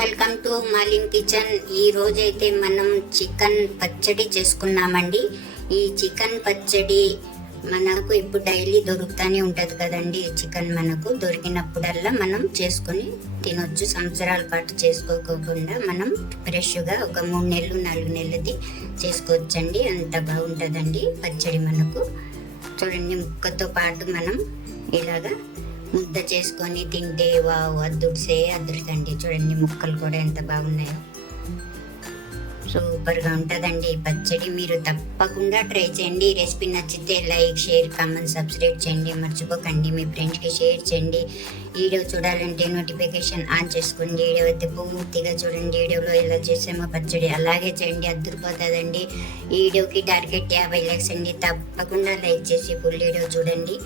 Welcome to మాలిన్ kitchen. ఈ రోజైతే మనం చికెన్ పచ్చడి చేసుకున్నామండి. ఈ చికెన్ పచ్చడి మనకు ఇప్పుడు డైలీ దొరుకుతూనే ఉంటుంది కదండి. చికెన్ మనకు దొరికినప్పుడల్లా మనం చేసుకొని తినొచ్చు. సంవత్సరాల పాటు చేసుకోకుండా మనం ఫ్రెష్గా ఒక మూడు నెలలు నాలుగు నెలలది చేసుకోవచ్చండి. అంత బాగుంటుందండి పచ్చడి మనకు. చూడండి ముక్కతో పాటు మనం ఇలాగా ముద్ద చేసుకొని తింటే వావ్ అద్దుడిసే అదృతండి చూడండి ముక్కలు కూడా ఎంత బాగున్నాయో. సూపర్గా ఉంటుందండి. ఈ పచ్చడి మీరు తప్పకుండా ట్రై చేయండి. ఈ రెసిపీ నచ్చితే లైక్ షేర్ కామెంట్ సబ్స్క్రైబ్ చేయండి. మర్చిపోకండి. మీ ఫ్రెండ్స్కి షేర్ చేయండి. వీడియో చూడాలంటే నోటిఫికేషన్ ఆన్ చేసుకోండి. వీడియో అయితే పూర్తిగా చూడండి. వీడియోలో ఎలా చేసామో పచ్చడి అలాగే చేయండి. అద్దరిపోతుందండి. ఈ వీడియోకి టార్గెట్ యాభై లైక్స్ అండి. తప్పకుండా లైక్ చేసి ఫుల్ వీడియో చూడండి.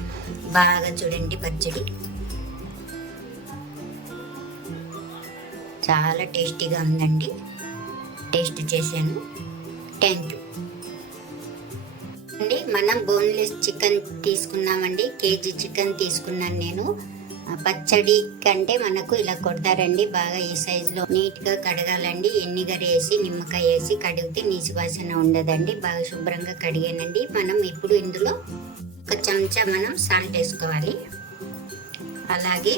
బాగా చూడండి పచ్చడి. చాలా టేస్టీగా ఉందండి. టేస్ట్ చేశాను. థ్యాంక్ యూ అండి మనం బోన్లెస్ చికెన్ తీసుకున్నామండి. కేజీ చికెన్ తీసుకున్నాను నేను. పచ్చడి కంటే మనకు ఇలా కొడతారండి. బాగా ఈ సైజులో నీట్గా కడగాలండి. ఎన్నిగర వేసి నిమ్మకాయ వేసి కడిగితే నీసు వాసన ఉండదండి. బాగా శుభ్రంగా కడిగానండి. మనం ఇప్పుడు ఇందులో ఒక చెంచా మనం సాల్ట్ వేసుకోవాలి. అలాగే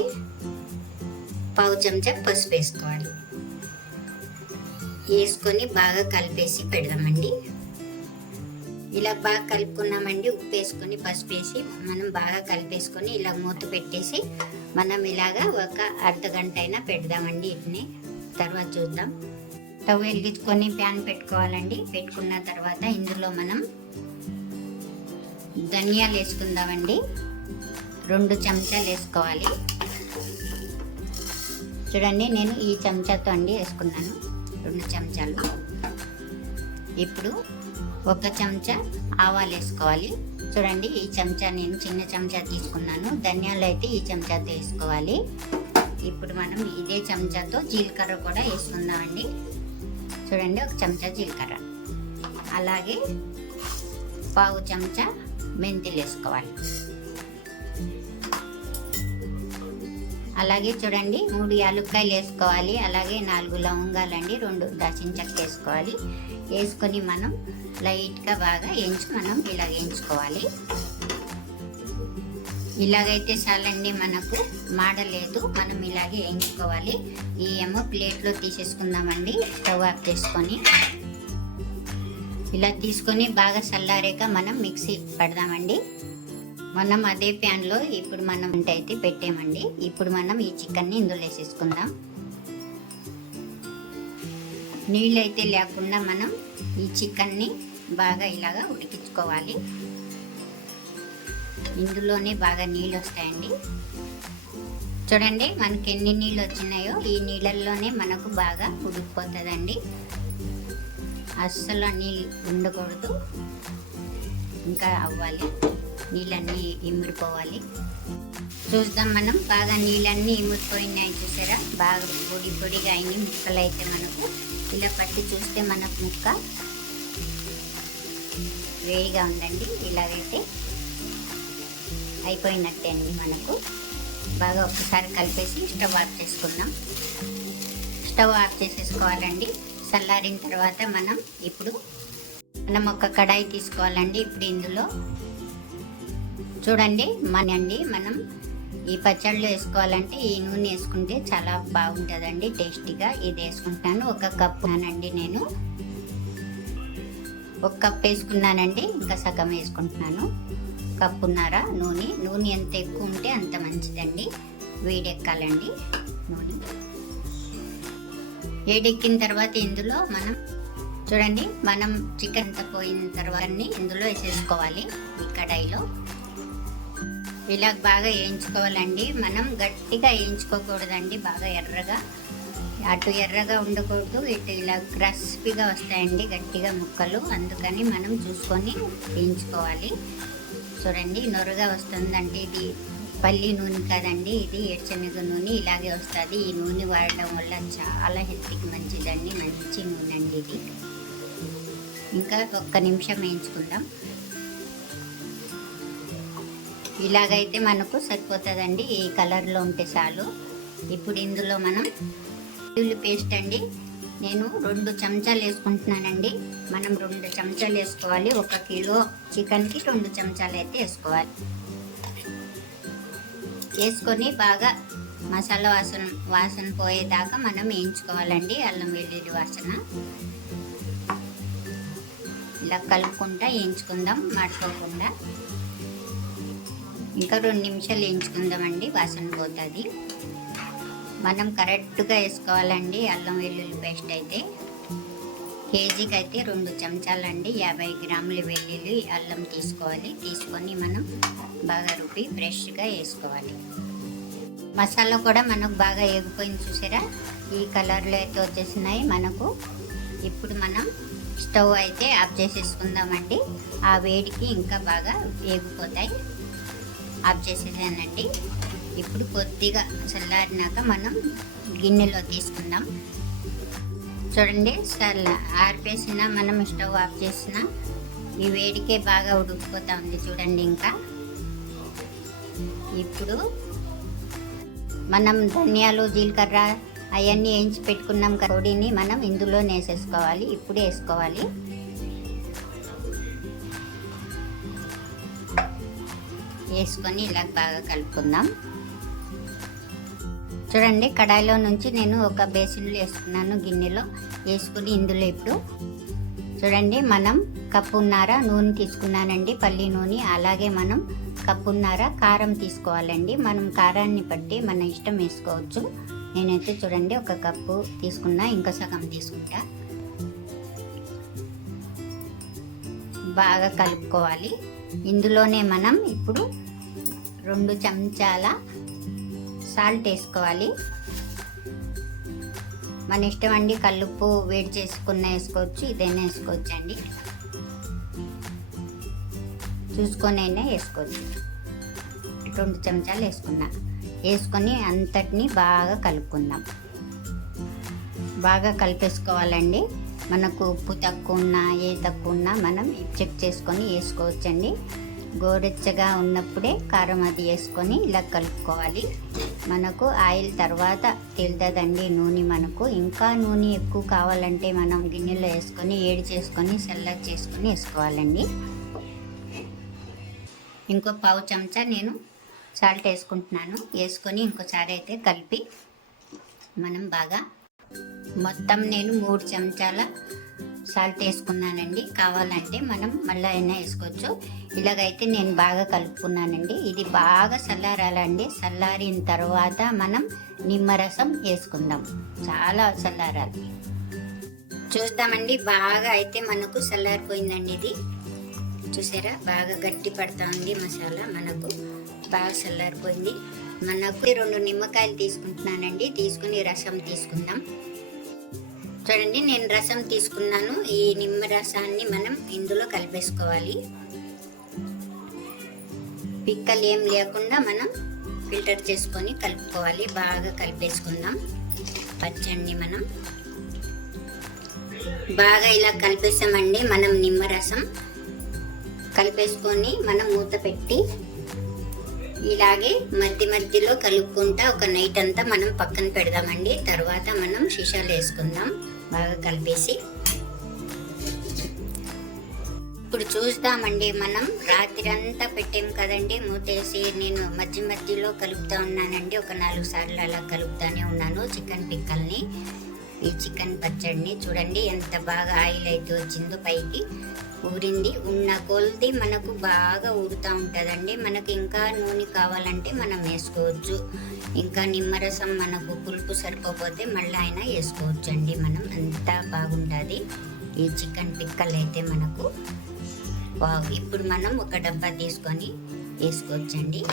పావు చెంచా పసుపు వేసుకోవాలి. వేసుకొని బాగా కలిపేసి పెడదామండి. ఇలా బాగా కలుపుకున్నామండి. ఉప్పు వేసుకొని పసుపు వేసి మనం బాగా కలిపేసుకొని ఇలా మూత పెట్టేసి మనం ఇలాగా ఒక అర్ధ గంట అయినా పెడదామండి వీటిని. తర్వాత చూద్దాం. స్టవ్ వెలిగించుకొని ప్యాన్ పెట్టుకోవాలండి. పెట్టుకున్న తర్వాత ఇందులో మనం ధనియాలు వేసుకుందామండి. రెండు చెంచాలు వేసుకోవాలి. చూడండి నేను ఈ చెంచాతో అండి వేసుకున్నాను. రెండు చెంచాలు. ఇప్పుడు ఒక చెంచా ఆవాలు వేసుకోవాలి. చూడండి ఈ చెంచా నేను చిన్న చెంచా తీసుకున్నాను. ధనియాలు అయితే ఈ చెంచాతో వేసుకోవాలి. ఇప్పుడు మనం ఇదే చెంచాతో జీలకర్ర కూడా వేసుకుందామండి. చూడండి ఒక చెంచా జీలకర్ర. అలాగే పావు చెంచా మెంతులు వేసుకోవాలి అలాగే చూడండి మూడు యాలుక్కాయలు వేసుకోవాలి అలాగే నాలుగు లవంగాలండి రెండు దాచిన చెక్క వేసుకోవాలి వేసుకొని మనం లైట్గా బాగా వేయించి మనం ఇలా వేయించుకోవాలి. ఇలాగైతే చాలండి మనకు మాడలేదు. మనం ఇలాగే వేయించుకోవాలి. ఈ ఏమో ప్లేట్లో తీసేసుకుందామండి స్టవ్ ఆఫ్ చేసుకొని. ఇలా తీసుకొని బాగా చల్లారాక మనం మిక్సీ పెడదామండి. మనం అదే ప్యాన్లో ఇప్పుడు మనం వంట అయితే పెట్టామండి. ఇప్పుడు మనం ఈ చికెన్ని ఇందులో వేసేసుకుందాం. నీళ్ళు అయితే లేకుండా మనం ఈ చికెన్ని బాగా ఇలాగా ఉడికించుకోవాలి. ఇందులోనే బాగా నీళ్ళు వస్తాయండి. చూడండి మనకి ఎన్ని నీళ్ళు వచ్చినాయో ఈ నీళ్ళల్లోనే మనకు బాగా ఉడికిపోతుందండి. అస్సలు నీళ్ళు ఉండకూడదు. ఇంకా అవ్వాలి. నీళ్ళన్నీ ఇమిడిపోవాలి. చూద్దాం మనం. బాగా నీళ్ళన్నీ ఇమిడిపోయినాయి చూసారా? బాగా పొడి పొడిగా అయిన ముక్కలు అయితే మనకు. ఇలా పట్టి చూస్తే మనకు ముక్క వేడిగా ఉందండి. ఇలాగైతే అయిపోయినట్టే అండి మనకు. బాగా ఒకసారి కలిపేసి స్టవ్ ఆఫ్ చేసుకుందాం. స్టవ్ ఆఫ్ చేసేసుకోవాలండి. చల్లారిన తర్వాత మనం ఇప్పుడు మనం ఒక కడాయి తీసుకోవాలండి. ఇప్పుడు ఇందులో చూడండి మనండి మనం ఈ పచ్చళ్ళు వేసుకోవాలంటే ఈ నూనె వేసుకుంటే చాలా బాగుంటుందండి టేస్టీగా ఇది వేసుకుంటాను. ఒక కప్పు అనండి నేను. ఒక కప్ వేసుకున్నానండి ఇంకా సగం వేసుకుంటున్నాను. కప్పున్నర నూనె. నూనె ఎంత ఎక్కువ ఉంటే అంత మంచిదండి. వేడెక్కాలండి. వేడెక్కిన తర్వాత ఇందులో మనం చూడండి మనం చికెన్ అంతా పోయిన తర్వాత ఇందులో వేసేసుకోవాలి ఈ కడాయిలో. ఇలా బాగా వేయించుకోవాలండి. మనం గట్టిగా వేయించుకోకూడదండి బాగా ఎర్రగా. అటు ఎర్రగా ఉండకూడదు ఇటు ఇలా క్రస్పీగా వస్తాయండి గట్టిగా ముక్కలు. అందుకని మనం చూసుకొని వేయించుకోవాలి. చూడండి నొరగా వస్తుందండి ఇది. పల్లి నూనె కదండి ఇది ఏడ్చనగ నూనె ఇలాగే వస్తుంది. ఈ నూనె వాడడం వల్ల చాలా హెల్త్కి మంచిదండి మంచి నూనె అండి ఇది. ఇంకా ఒక్క నిమిషం వేయించుకుందాం. ఇలాగైతే మనకు సరిపోతుందండి ఈ కలర్లో ఉంటే చాలు. ఇప్పుడు ఇందులో మనం వెల్లుల్లి పేస్ట్ అండి. నేను రెండు చెంచాలు వేసుకుంటున్నానండి. మనం రెండు చెంచాలు వేసుకోవాలి. ఒక కిలో చికెన్కి రెండు చెంచాలు అయితే వేసుకోవాలి. వేసుకొని బాగా మసాలా వాసన వాసన పోయేదాకా మనం వేయించుకోవాలండి అల్లం వెల్లుల్లి వాసన. ఇలా కలుపుకుంటా వేయించుకుందాం మాడుకోకుండా ఇంకా రెండు నిమిషాలు వేయించుకుందామండి వాసన పోతుంది. మనం కరెక్ట్గా వేసుకోవాలండి అల్లం వెల్లుల్లి పేస్ట్ అయితే. కేజీకి అయితే రెండు చెంచాలండి. యాభై గ్రాముల వెల్లుల్లి అల్లం తీసుకోవాలి. తీసుకొని మనం బాగా రుబ్బి ఫ్రెష్గా వేసుకోవాలి. మసాలా కూడా మనకు బాగా ఎగిపోయింది చూసారా? ఈ కలర్లో అయితే వచ్చేసినాయి మనకు. ఇప్పుడు మనం స్టవ్ అయితే ఆఫ్ చేసేసుకుందామండి. ఆ వేడికి ఇంకా బాగా వేగిపోతాయి ఆఫ్ చేసేసానండి. ఇప్పుడు కొద్దిగా చల్లారినాక మనం గిన్నెలో తీసుకుందాం. చూడండి చల్ల ఆరిపేసిన మనం స్టవ్ ఆఫ్ చేసిన ఈ వేడికే బాగా ఉడికిపోతా ఉంది చూడండి ఇంకా. ఇప్పుడు మనం ధనియాలు జీలకర్ర అవన్నీ వేయించి పెట్టుకున్నాం కదా, పొడిని మనం ఇందులో వేసేసుకోవాలి ఇప్పుడే వేసుకోవాలి. వేసుకొని ఇలా బాగా కలుపుకుందాం. చూడండి కడాయిలో నుంచి నేను ఒక బేసిన్లో వేసుకున్నాను గిన్నెలో. వేసుకుని ఇందులో ఇప్పుడు చూడండి మనం కప్పున్నర నూనె తీసుకున్నానండి పల్లి నూనె. అలాగే మనం కప్పున్నర కారం తీసుకోవాలండి. మనం కారాన్ని బట్టి మన ఇష్టం వేసుకోవచ్చు. నేనైతే చూడండి ఒక కప్పు తీసుకున్నా ఇంకా సగం తీసుకుంటా. బాగా కలుపుకోవాలి. ఇందులోనే మనం ఇప్పుడు రెండు చెంచాల సాల్ట్ వేసుకోవాలి. మన ఇష్టం అండి కల్లుప్పు వేడి చేసుకున్న వేసుకోవచ్చు ఇదైనా వేసుకోవచ్చు అండి. చూసుకొని అయినా వేసుకోవచ్చు. రెండు చెంచాలు వేసుకున్నా. వేసుకొని అంతటిని బాగా కలుపుకుందాం. బాగా కలిపేసుకోవాలండి. మనకు ఉప్పు తక్కువ ఉన్నా ఏ తక్కువ ఉన్నా మనం చెక్ చేసుకొని వేసుకోవచ్చండి. గోరెచ్చగా ఉన్నప్పుడే కారం అది వేసుకొని ఇలా కలుపుకోవాలి. మనకు ఆయిల్ తర్వాత తేలుతుందండి నూనె మనకు. ఇంకా నూనె ఎక్కువ కావాలంటే మనం గిన్నెలో వేసుకొని ఏడి చేసుకొని చల్లగా చేసుకొని వేసుకోవాలండి. ఇంకో పావు చెంచా నేను సాల్ట్ వేసుకుంటున్నాను. వేసుకొని ఇంకోసారి అయితే కలిపి మనం బాగా మొత్తం నేను మూడు చెంచాల సాల్ట్ వేసుకున్నానండి. కావాలంటే మనం మళ్ళీ అయినా వేసుకోవచ్చు. ఇలాగైతే నేను బాగా కలుపుకున్నానండి. ఇది బాగా చల్లారాలండి. చల్లారిన తర్వాత మనం నిమ్మరసం వేసుకుందాం. చాలా చల్లారాలి. చూస్తామండి బాగా అయితే మనకు చల్లారిపోయిందండి ఇది. చూసారా? బాగా గట్టి పడతా ఉంది మసాలా మనకు. బాగా చల్లారిపోయింది. మనకు రెండు నిమ్మకాయలు తీసుకుంటున్నానండి. తీసుకుని రసం తీసుకుందాం. చూడండి నేను రసం తీసుకున్నాను. ఈ నిమ్మ రసాన్ని మనం ఇందులో కలిపేసుకోవాలి. పిక్కలు ఏం లేకుండా మనం ఫిల్టర్ చేసుకొని కలుపుకోవాలి. బాగా కలిపేసుకుందాం. పచ్చడిని మనం బాగా ఇలా కలిపేసామండి. మనం నిమ్మరసం కలిపేసుకొని మనం మూత పెట్టి ఇలాగే మధ్య మధ్యలో కలుపుకుంటా ఒక నైట్ అంతా మనం పక్కన పెడదామండి. తర్వాత మనం షిషాలు వేసుకుందాం. బాగా కలిపేసి ఇప్పుడు చూస్తామండి మనం. రాత్రి అంతా పెట్టాం కదండి. మూతేసి నేను మధ్య మధ్యలో కలుపుతా ఉన్నానండి. ఒక నాలుగు సార్లు అలా కలుపుతానే ఉన్నాను చికెన్ పిక్కల్ని. ఈ చికెన్ పచ్చడిని చూడండి ఎంత బాగా ఆయిల్ అయితే వచ్చిందో పైకి. ఊరింది ఉన్న కొలది మనకు బాగా ఊరుతూ ఉంటుందండి. మనకి ఇంకా నూనె కావాలంటే మనం వేసుకోవచ్చు. ఇంకా నిమ్మరసం మనకు పులుపు సరిపోతే మళ్ళీ అయినా వేసుకోవచ్చు అండి మనం. అంతా బాగుంటుంది. ఈ చికెన్ పిక్కలు అయితే మనకు ఇప్పుడు మనం ఒక డబ్బా తీసుకొని వేసుకోవచ్చండి.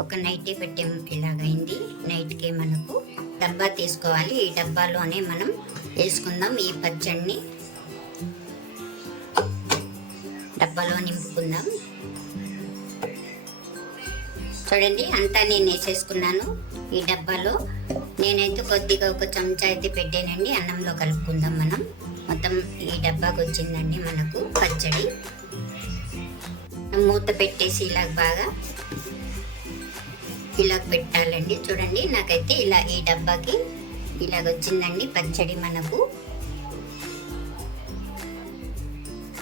ఒక నైటే పెట్టే ఇలాగైంది నైట్కే మనకు డబ్బా తీసుకోవాలి. ఈ డబ్బాలోనే మనం వేసుకుందాం. ఈ పచ్చడిని డబ్బాలో నింపుకుందాం. చూడండి అంతా నేను వేసేసుకున్నాను ఈ డబ్బాలో. నేనైతే కొద్దిగా ఒక చెంచా అయితే పెట్టానండి అన్నంలో కలుపుకుందాం మనం. మొత్తం ఈ డబ్బాకి వచ్చిందండి మనకు పచ్చడి. మూత పెట్టేసి ఇలా బాగా ఇలా పెట్టాలండి. చూడండి నాకైతే ఇలా ఈ డబ్బాకి ఇలాగ వచ్చిందండి పచ్చడి మనకు.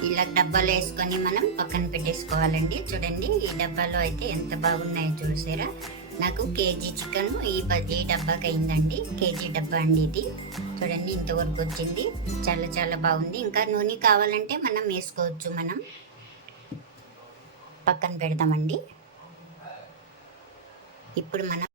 ఇలా డబ్బాలో వేసుకొని మనం పక్కన పెట్టేసుకోవాలండి. చూడండి ఈ డబ్బాలో అయితే ఎంత బాగున్నాయో చూసారా? నాకు కేజీ చికెన్ ఈ ఈ డబ్బాకి అయిందండి. కేజీ డబ్బా అండి ఇది. చూడండి ఇంతవరకు వచ్చింది. చాలా చాలా బాగుంది. ఇంకా నూనె కావాలంటే మనం వేసుకోవచ్చు మనం. పక్కన పెడదామండి. ఇప్పుడు మనం